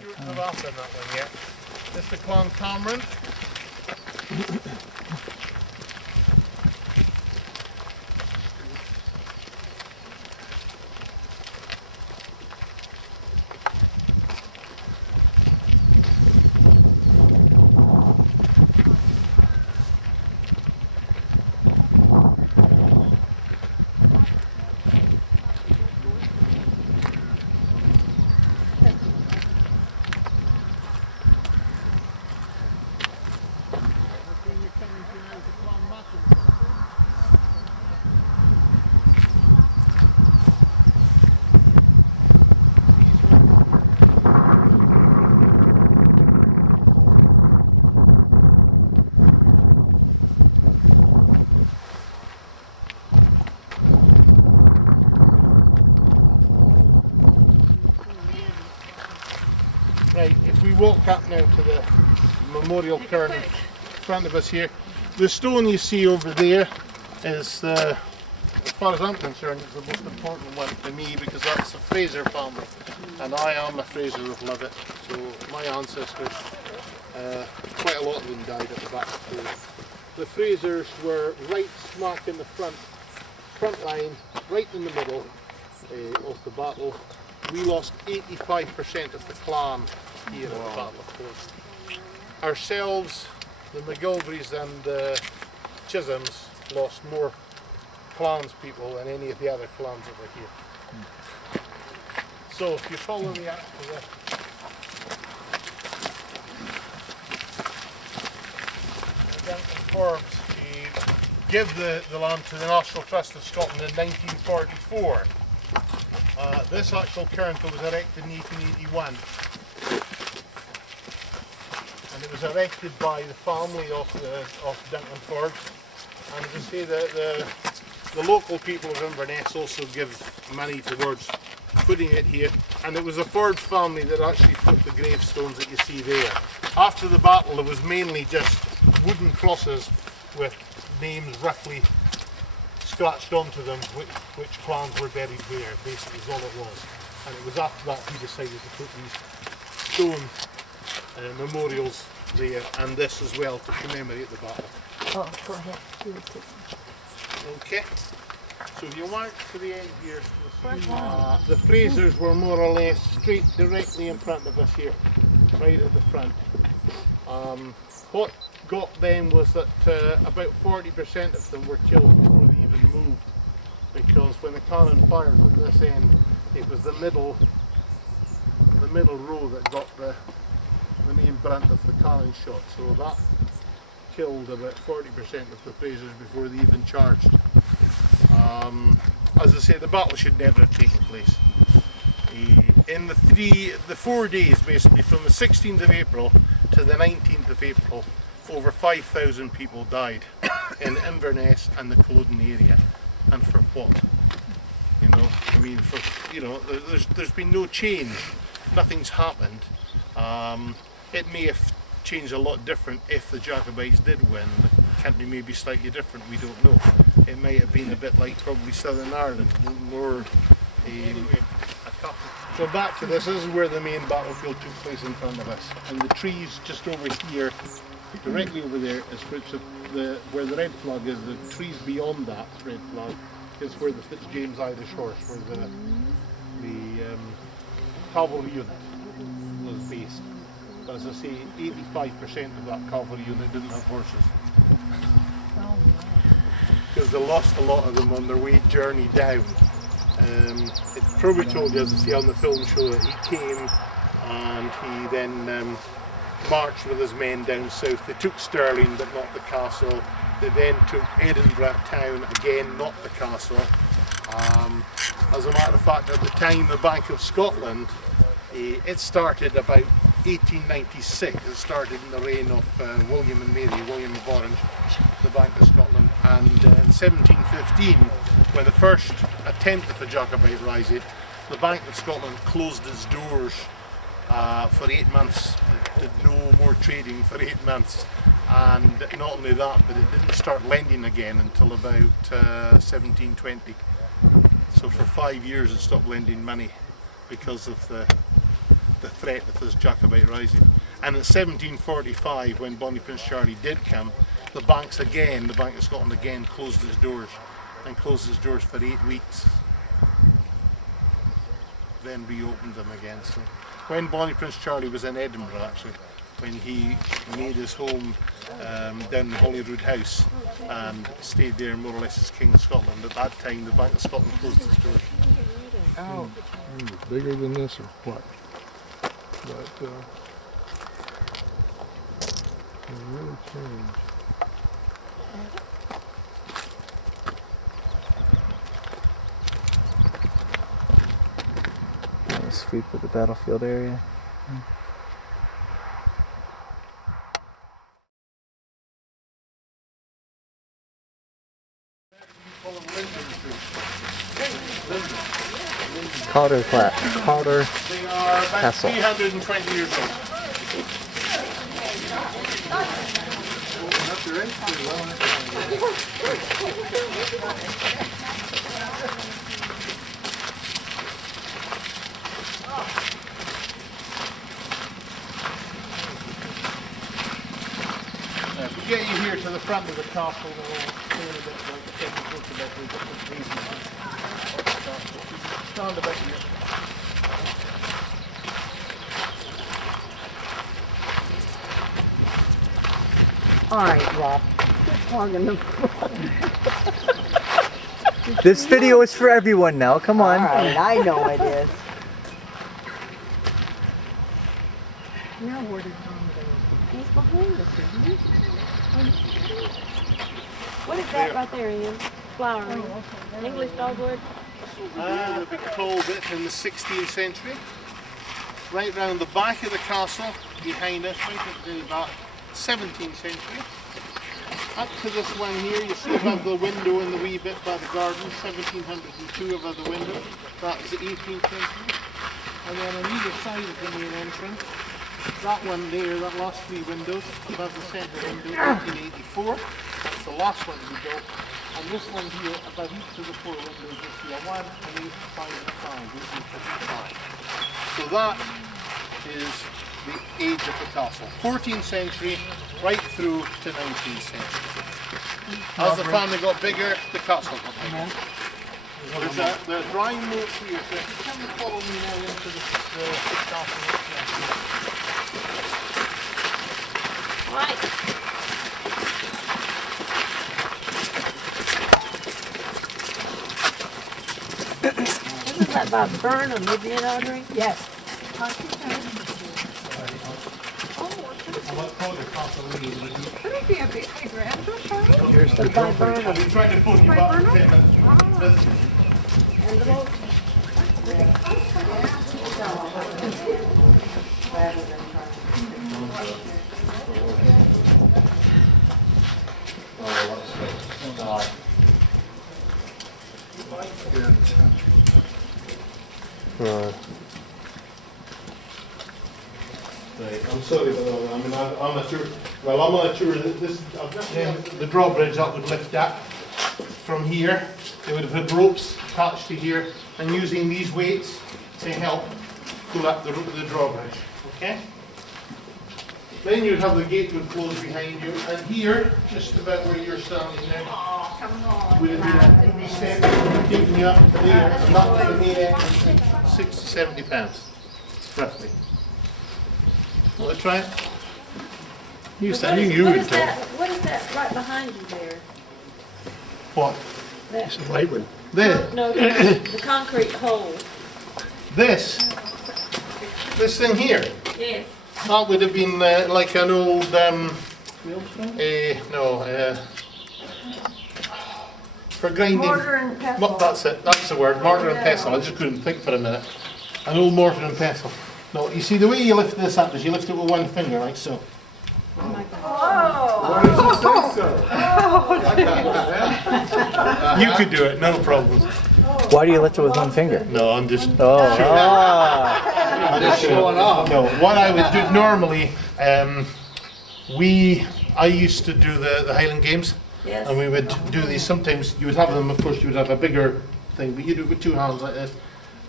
You wouldn't have asked on that one yet. This is the Clan Cameron. Right, if we walk up now to the memorial cairn in front of us here, the stone you see over there is, as far as I'm concerned, is the most important one to me because that's the Fraser family, and I am a Fraser of Levitt, so my ancestors, quite a lot of them died at the back of the Frasers were right smack in the front line, right in the middle of the battle. We lost 85% of the clan here at the Battle of Ford. Ourselves, the McGilverys and the Chisholms lost more clans people than any of the other clans that were here. So if you follow me up to the Duncan Forbes, he gave the land to the National Trust of Scotland in 1944. This actual cairn was erected in 1881, and it was erected by the family of Duncan Forbes. And as I say, the local people of Inverness also give money towards putting it here, and it was the Forbes family that actually put the gravestones that you see there. After the battle, there was mainly just wooden crosses with names roughly scratched onto them, which clans were buried where, basically is all it was. And it was after that he decided to put these stone memorials there, and this as well to commemorate the battle. Oh, go ahead. Okay, so if you march to the end here, you'll see the Frasers were more or less straight directly in front of us here, right at the front. What got them was that about 40% of them were killed before they even moved, because when the cannon fired from this end, it was the middle row that got the main brunt of the cannon shot. So that killed about 40% of the Frasers before they even charged. As I say, the battle should never have taken place. in the 4 days basically, from the 16th of April to the 19th of April, over 5,000 people died in Inverness and the Culloden area. And for what? You know, I mean, for, you know, there's been no change. Nothing's happened. It may have changed a lot different if the Jacobites did win. The country may be slightly different, we don't know. It may have been a bit like probably Southern Ireland, more So back to this is where the main battlefield took place in front of us. And the trees just over here, directly over there, is where the red flag is. The trees beyond that red flag is where the Fitzjames Irish Horse, where the cavalry unit was based. But as I say, 85% of that cavalry unit didn't have horses. Because they lost a lot of them on their journey down. It probably told you, as I say on the film show, that he came and he then marched with his men down south. They took Stirling but not the castle. They then took Edinburgh town, again not the castle. As a matter of fact, at the time the Bank of Scotland, it started about 1896. It started in the reign of William and Mary, William of Orange, the Bank of Scotland, and in 1715, when the first attempt at the Jacobite rising, the Bank of Scotland closed its doors for 8 months. It did no more trading for 8 months, and not only that, but it didn't start lending again until about 1720. So for 5 years it stopped lending money because of the threat of this Jacobite rising. And in 1745, when Bonnie Prince Charlie did come, the Bank of Scotland again closed its doors, and closed its doors for 8 weeks. Then reopened them again. So when Bonnie Prince Charlie was in Edinburgh, actually, when he made his home down in Holyrood House and stayed there more or less as King of Scotland, at that time the Bank of Scotland closed its doors. Oh. Bigger than this or what? But it really changed. Sweep of the battlefield area. Calder They are about Castle. 320 years old. If we get you here to the front of the castle, then we'll explain a bit about the technical about the different reasons of the castle. Stand a bit here. All right, Rob. Quit clogging the This video is for everyone now. Come on. All right, I know it is. Now where did Tom go? He's behind us, isn't he? What is that right there, Ian? Flowering. English dogwood? We called it in the 16th century. Right round the back of the castle, behind us, right up to about 17th century. Up to this one here, you see above the window in the wee bit by the garden, 1702 above the window. That was the 18th century. And then on either side of the main entrance, that one there, that last three windows, above the centre window, 1884. That's the last one we built. And this one here, above each of the four windows, you see a 1, an 8, 5, and a 5, 1855. So that is the age of the castle. 14th century, right through to 19th century. As the family got bigger, the castle got bigger. There's a drawing moat here, so if you come and follow me now into the castle. Right. Isn't that by Burnham, isn't it, Audrey? Yes. Could it be a big address, Charlie? Here's the By drawbridge. Burnham. I've been trying to phone you By back Burnham? for 10 minutes. And the boat. Right. Right, I'm sorry about that. I mean, I'm on a tour. Well, I'm on a tour. I've just the drawbridge that would lift up from here. They would have had ropes attached to here, and using these weights to help pull up the drawbridge. Okay. Then you'd have the gate would close behind you, and here, just about where you're standing now, would have been a step taking you up to there, and that was the main entrance. 60, 70 pounds, roughly. Want to try it? You said you What would is tell. that? What is that right behind you there? What? It's a light one. This? No, the concrete hole. This thing here. Yes. That would have been like an old, for grinding. Mortar and pestle. That's it, that's the word, mortar and pestle. I just couldn't think for a minute. An old mortar and pestle. No, you see the way you lift this up is you lift it with one finger, like so. Why did you say so? You could do it, no problem. Why do you lift it with one finger? No, I'm just. Oh, ah. I'm just showing off. No, what I would do normally, I used to do the Highland Games. Yes. And we would do these, sometimes you would have them, of course you would have a bigger thing, but you do it with two hands like this,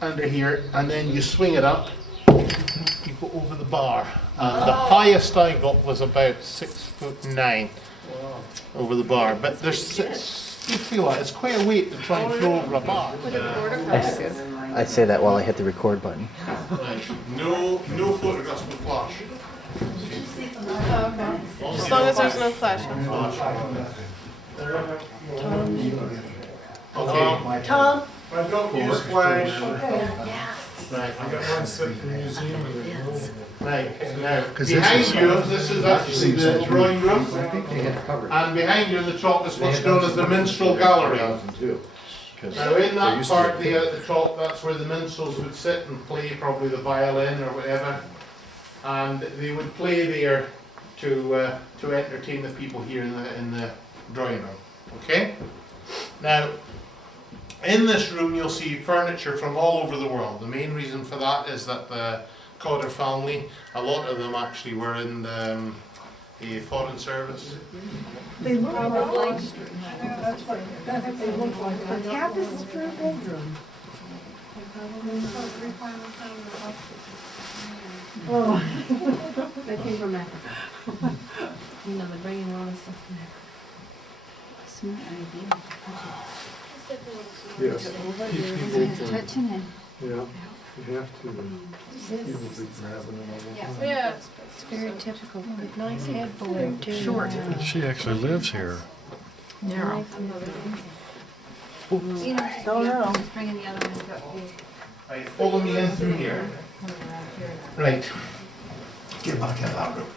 under here, and then you swing it up, you go over the bar. And the highest I got was about 6'9" over the bar, but there's, you feel like it's quite a weight to try and throw over a bar. I say that while I hit the record button. No photographs with flash. As long as there's no flashing. Okay. Tom? I don't use flash. Right. I got one sitting in the museum and it moved. Right, now, behind you, this is actually the drawing room, and behind you in the top is what's known as the minstrel gallery. Now in that part there at the top, that's where the minstrels would sit and play probably the violin or whatever, and they would play there to entertain the people here in the drawing room, okay? Now, in this room you'll see furniture from all over the world. The main reason for that is that the Cotter family, a lot of them actually were in the foreign service. They look like, that's what they look like. A tapestry bedroom. Oh. They came from Africa. You know, they're bringing a lot of stuff from Africa. Smart idea. Yes. Touching it. Yeah, you have to. People be grabbing it all the time. Yeah. It's very typical. Nice head balloon too. Short. She actually lives here. Narrow. Don't know. Just bringing the other ones up. Right, follow me in through here. Right. Get back in that room.